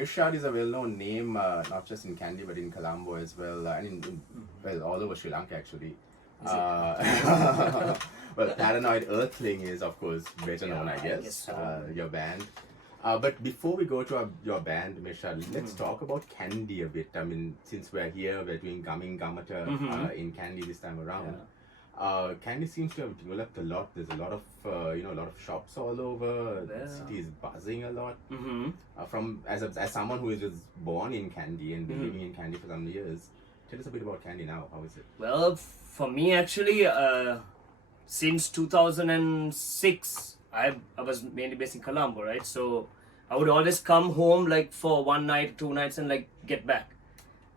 Mirshad is a well-known name, not just in Kandy but in Colombo as well, and well, all over Sri Lanka actually. Well, Paranoid Earthling is, of course, better known, I guess, so. Your band. But before we go to your band, Mirshad, let's talk about Kandy a bit. I mean, since we're here, we're doing Gumming Gummata in Kandy this time around. Kandy seems to have developed a lot. There's a lot of a lot of shops all over. The city is buzzing a lot. From as someone who is just born in Kandy and been living in Kandy for some years, tell us a bit about Kandy now. How is it? Well, for me actually, since 2006, I was mainly based in Colombo, right? So I would always come home like for 1 night, 2 nights, and like get back.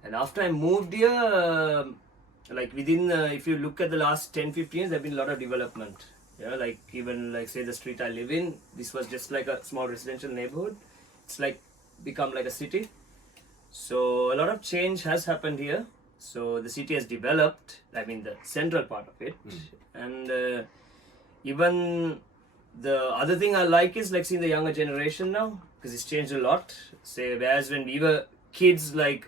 And after I moved here, like within, if you look at the last 10-15 years, there's been a lot of development. Yeah, like even like say the street I live in, this was just like a small residential neighborhood. It's like become like a city. So a lot of change has happened here. So the city has developed, I mean the central part of it. And even the other thing I like is like seeing the younger generation now, because it's changed a lot. Say, whereas when we were kids, like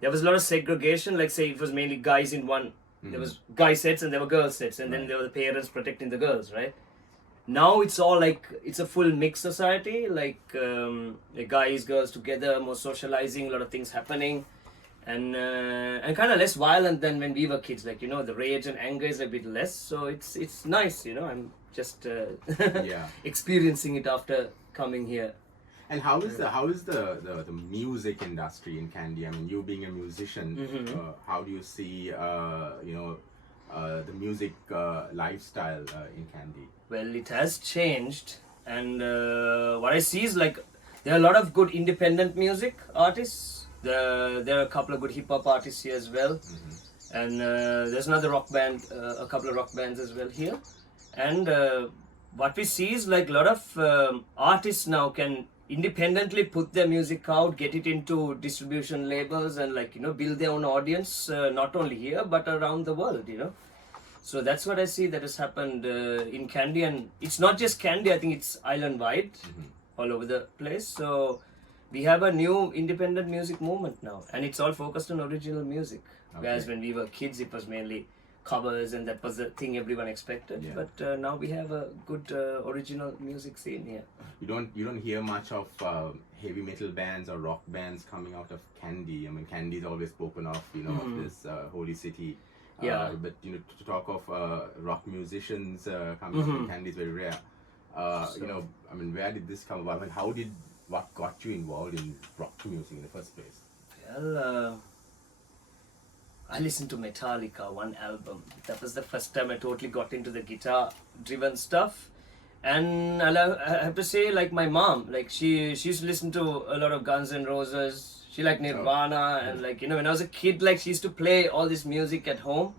there was a lot of segregation, like say it was mainly guys in one, there was guy sets and there were girl sets, and then there were the parents protecting the girls, right? Now it's all like, it's a full mixed society, like guys, girls together, more socializing, a lot of things happening. And kind of less violent than when we were kids, like, you know, the rage and anger is a bit less, so it's nice, you know. I'm just experiencing it after coming here. And how is the music industry in Kandy? I mean, you being a musician, how do you see the music lifestyle in Kandy? Well, it has changed, and what I see is like there are a lot of good independent music artists. There are a couple of good hip hop artists here as well, and there's another rock band, a couple of rock bands as well here. And what we see is like a lot of artists now can independently put their music out, get it into distribution labels, and like, you know, build their own audience, not only here but around the world, you know. So that's what I see that has happened in Kandy, and it's not just Kandy, I think it's island wide, all over the place. So we have a new independent music movement now, and it's all focused on original music. Whereas when we were kids, it was mainly covers, and that was the thing everyone expected. But now we have a good original music scene here. You don't hear much of heavy metal bands or rock bands coming out of Kandy. I mean, Kandy is always spoken of, you know, of this holy city. But you know, to talk of rock musicians coming from Kandy is very rare. You know, I mean, where did this come about? I mean, what got you involved in rock music in the first place? Well, I listened to Metallica, one album. That was the first time I totally got into the guitar-driven stuff. And I have to say, like my mom, like she used to listen to a lot of Guns N' Roses. She liked Nirvana, and like, you know, when I was a kid, like she used to play all this music at home.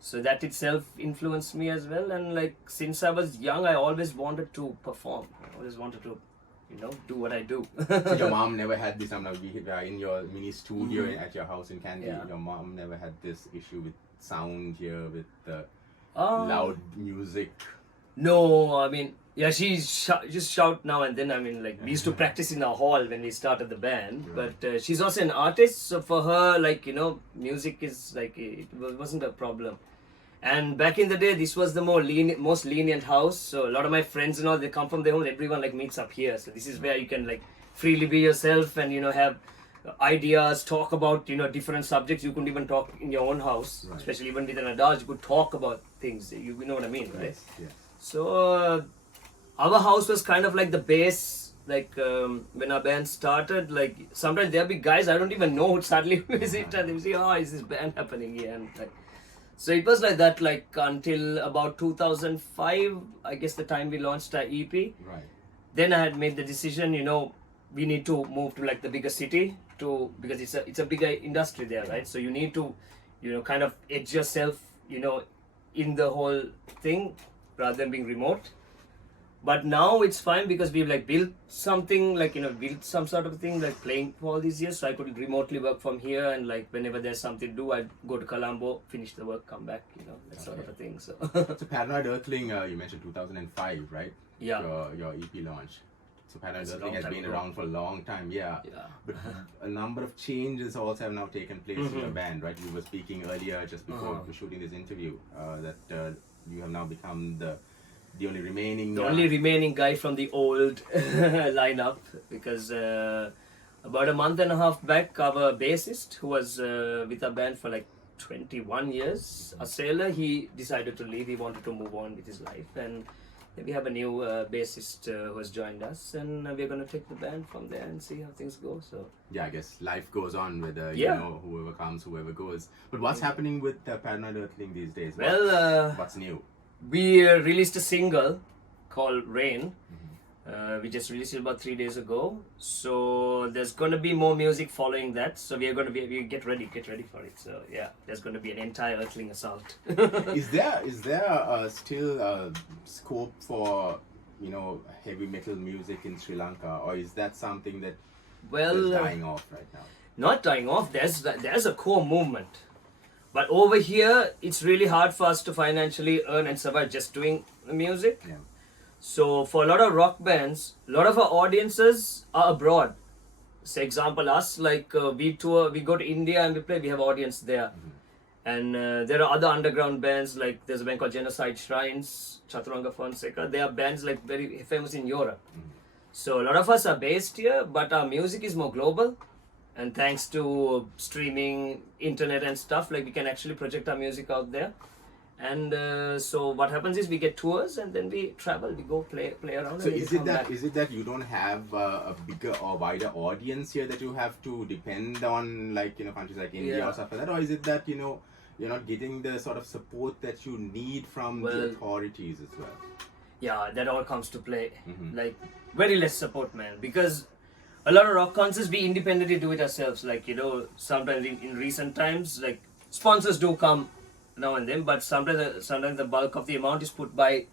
So that itself influenced me as well. And like since I was young, I always wanted to perform. I always wanted to, you know, do what I do. So your mom never had this, we are in your mini studio at your house in Kandy. Your mom never had this issue with sound here, with the loud music? No, I mean, yeah, she just shout now and then. I mean, like we used to practice in our hall when we started the band. But she's also an artist, so for her, like, you know, music is like, it wasn't a problem. And back in the day, this was the most lenient house. So a lot of my friends and all, they come from their home. Everyone like meets up here. So this is where you can like freely be yourself and, you know, have ideas, talk about, you know, different subjects. You couldn't even talk in your own house, especially even with an adult. You could talk about things. You know what I mean, right? Yes. So our house was kind of like the base. Like when our band started, like sometimes there'll be guys I don't even know who suddenly visit and they say, "Oh, is this band happening here?" And like, so it was like that, like until about 2005, I guess, the time we launched our EP. Then I had made the decision, you know, we need to move to like the bigger city because it's a bigger industry there, right? So you need to, you know, kind of edge yourself, you know, in the whole thing rather than being remote. But now it's fine because we've like built something, like, you know, built some sort of thing, like playing for all these years. So I could remotely work from here, and like whenever there's something to do, I'd go to Colombo, finish the work, come back, you know, that sort of a thing. So So Paranoid Earthling, you mentioned 2005, right? yeah. Your EP launch. So Paranoid It's a Earthling long has time been ago. around for a long time, yeah. Yeah. But a number of changes also have now taken place in your band, right? We were speaking earlier, just before shooting this interview, that you have now become the only remaining. The only remaining guy from the old lineup, because about a month and a half back, our bassist, who was with our band for like 21 years, a sailor, he decided to leave. He wanted to move on with his life, and we have a new bassist who has joined us, and we're going to take the band from there and see how things go. So yeah, I guess life goes on, whether Yeah. you know, whoever comes, whoever goes. But what's happening with Paranoid Earthling these days? Well, What's new? we released a single called Rain. We just released it about 3 days ago. So there's going to be more music following that. So we are going to we get ready for it. So yeah, there's going to be an entire Earthling assault. Is there still scope for, you know, heavy metal music in Sri Lanka, or is that something that is dying off right now? Not dying off. There's a core movement, but over here it's really hard for us to financially earn and survive just doing the music. Yeah. So for a lot of rock bands, a lot of our audiences are abroad. Say example us, like we tour, we go to India and we play, we have audience there. And there are other underground bands, like there's a band called Genocide Shrines, Chaturanga Fonseca. They are bands like very famous in Europe. So a lot of us are based here, but our music is more global. And thanks to streaming, internet and stuff, like we can actually project our music out there. And so what happens is we get tours, and then we travel, we go play around. So and is it that you don't have a bigger or wider audience here that you have to depend on, like, you know, countries like India or stuff like that, or is it that, you know, you're not getting the sort of support that you need from the authorities as well? Yeah, that all comes to play. Like very less support, man, because a lot of rock concerts we independently do it ourselves. Like, you know, sometimes in recent times, like sponsors do come now and then, but sometimes the bulk of the amount is put by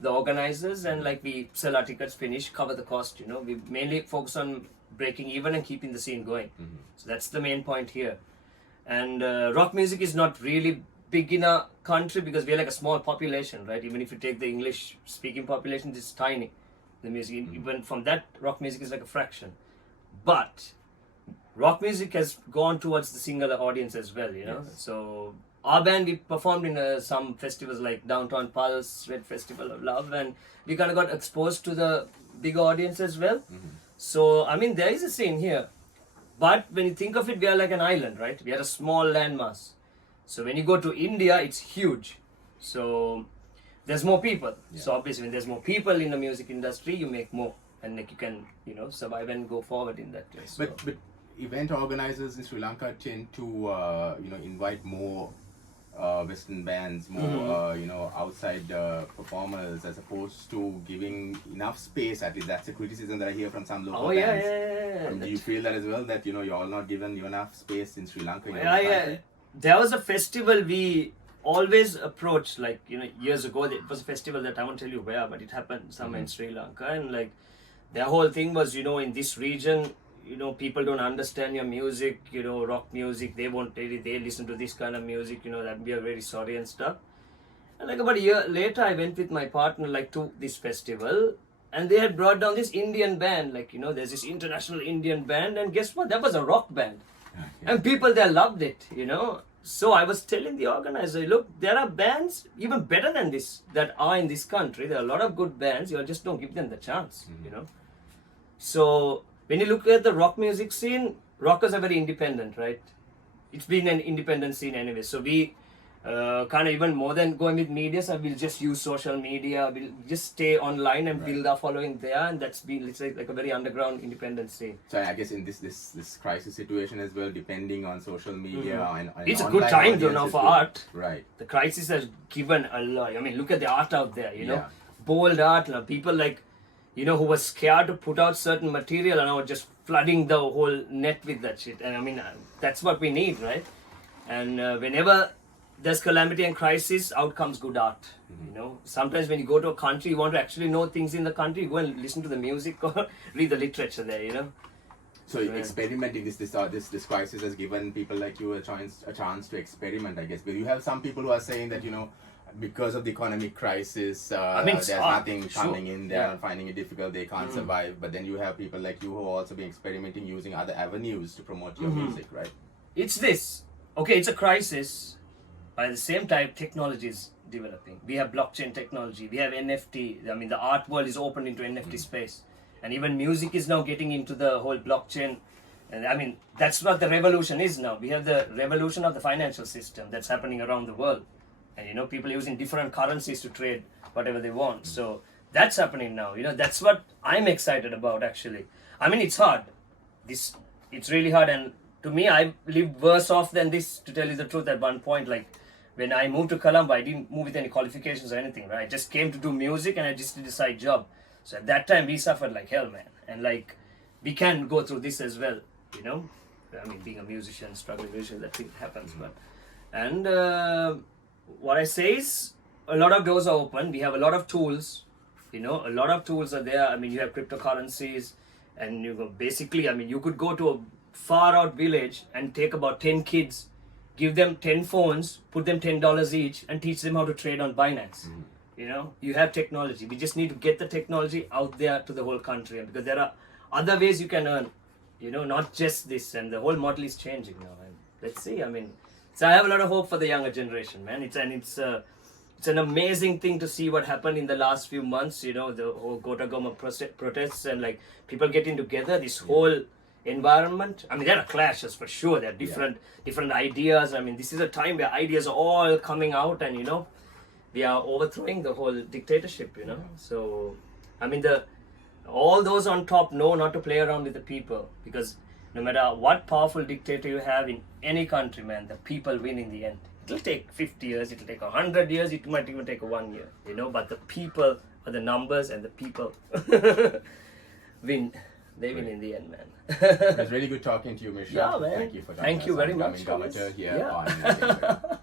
the organizers, and like we sell our tickets, finish, cover the cost. You know, we mainly focus on breaking even and keeping the scene going. So that's the main point here. And rock music is not really big in our country because we are like a small population, right? Even if you take the English speaking population, it's tiny. The music, even from that, rock music is like a fraction. But rock music has gone towards the singular audience as well, you know. So our band, we performed in some festivals like Downtown Pulse, Red Festival of Love, and we kind of got exposed to the big audience as well. So I mean, there is a scene here, but when you think of it, we are like an island, right? We are a small landmass. So when you go to India, it's huge. So there's more people. So obviously, when there's more people in the music industry, you make more, and like you can, you know, survive and go forward in that way. So. But event organizers in Sri Lanka tend to you know, invite more Western bands, more you know, outside performers, as opposed to giving enough space. At least that's the criticism that I hear from some local bands. Do you feel that as well, that, you know, you're all not given enough space in Sri Lanka? There was a festival we always approached, like, you know, years ago. It was a festival that I won't tell you where, but it happened somewhere in Sri Lanka, and like their whole thing was, you know, in this region, you know, people don't understand your music, you know, rock music, they listen to this kind of music, you know, that we are very sorry and stuff. And like about a year later, I went with my partner like to this festival, and they had brought down this Indian band, like, you know, there's this international Indian band, and guess what, that was a rock band. And people there loved it, you know. So I was telling the organizer, look, there are bands even better than this that are in this country. There are a lot of good bands, you just don't give them the chance, you know. So when you look at the rock music scene, rockers are very independent, right? It's been an independent scene anyway. So we kind of, even more than going with media, so we'll just use social media, we'll just stay online and build our following there, and that's been, it's like a very underground independent scene. So I guess in this crisis situation as well, depending on social media and it's a good time though now for art. Right. The crisis has given a lot. I mean, look at the art out there, you know, bold art. Now people like, you know, who were scared to put out certain material and now just flooding the whole net with that shit. And I mean, that's what we need, right? And whenever there's calamity and crisis, out comes good art. You know, sometimes when you go to a country, you want to actually know things in the country, you go and listen to the music or read the literature there, you know. So experimenting this crisis has given people like you a chance to experiment, I guess. But you have some people who are saying that, you know, because of the economic crisis, there's nothing coming in, they're finding it difficult, they can't survive. But then you have people like you who have also been experimenting using other avenues to promote your music, right? It's this. Okay, it's a crisis. By the same time, technology is developing. We have blockchain technology. We have NFT. I mean, the art world is open into NFT space. And even music is now getting into the whole blockchain. And I mean, that's what the revolution is now. We have the revolution of the financial system that's happening around the world. And, you know, people using different currencies to trade whatever they want. So that's happening now. You know, that's what I'm excited about, actually. I mean, it's hard. It's really hard. And to me, I lived worse off than this, to tell you the truth, at one point. Like, when I moved to Colombo, I didn't move with any qualifications or anything, right? I just came to do music and I just did a side job. So at that time, we suffered like hell, man. And like, we can go through this as well, you know? I mean, being a musician, struggling musician, that thing happens. But what I say is, a lot of doors are open. We have a lot of tools, you know? A lot of tools are there. I mean, you have cryptocurrencies. And you go, basically, I mean, you could go to a far out village and take about 10 kids, give them 10 phones, put them $10 each, and teach them how to trade on Binance. You know, you have technology. We just need to get the technology out there to the whole country, because there are other ways you can earn, you know, not just this. And the whole model is changing now. And let's see. I mean, so I have a lot of hope for the younger generation, man. It's an amazing thing to see what happened in the last few months. You know, the whole Gota Goma protests and like people getting together. This whole environment. I mean, there are clashes for sure. There are different ideas. I mean, this is a time where ideas are all coming out, and you know, we are overthrowing the whole dictatorship. You know, so I mean, all those on top know not to play around with the people, because no matter what powerful dictator you have in any country, man, the people win in the end. It'll take 50 years. It'll take 100 years. It might even take 1 year. You know, but the people are the numbers, and the people win. They win in the end, man. It was really good talking to you, Mirshad. Yeah, man. Thank you for Thank you very much. Here Yeah. on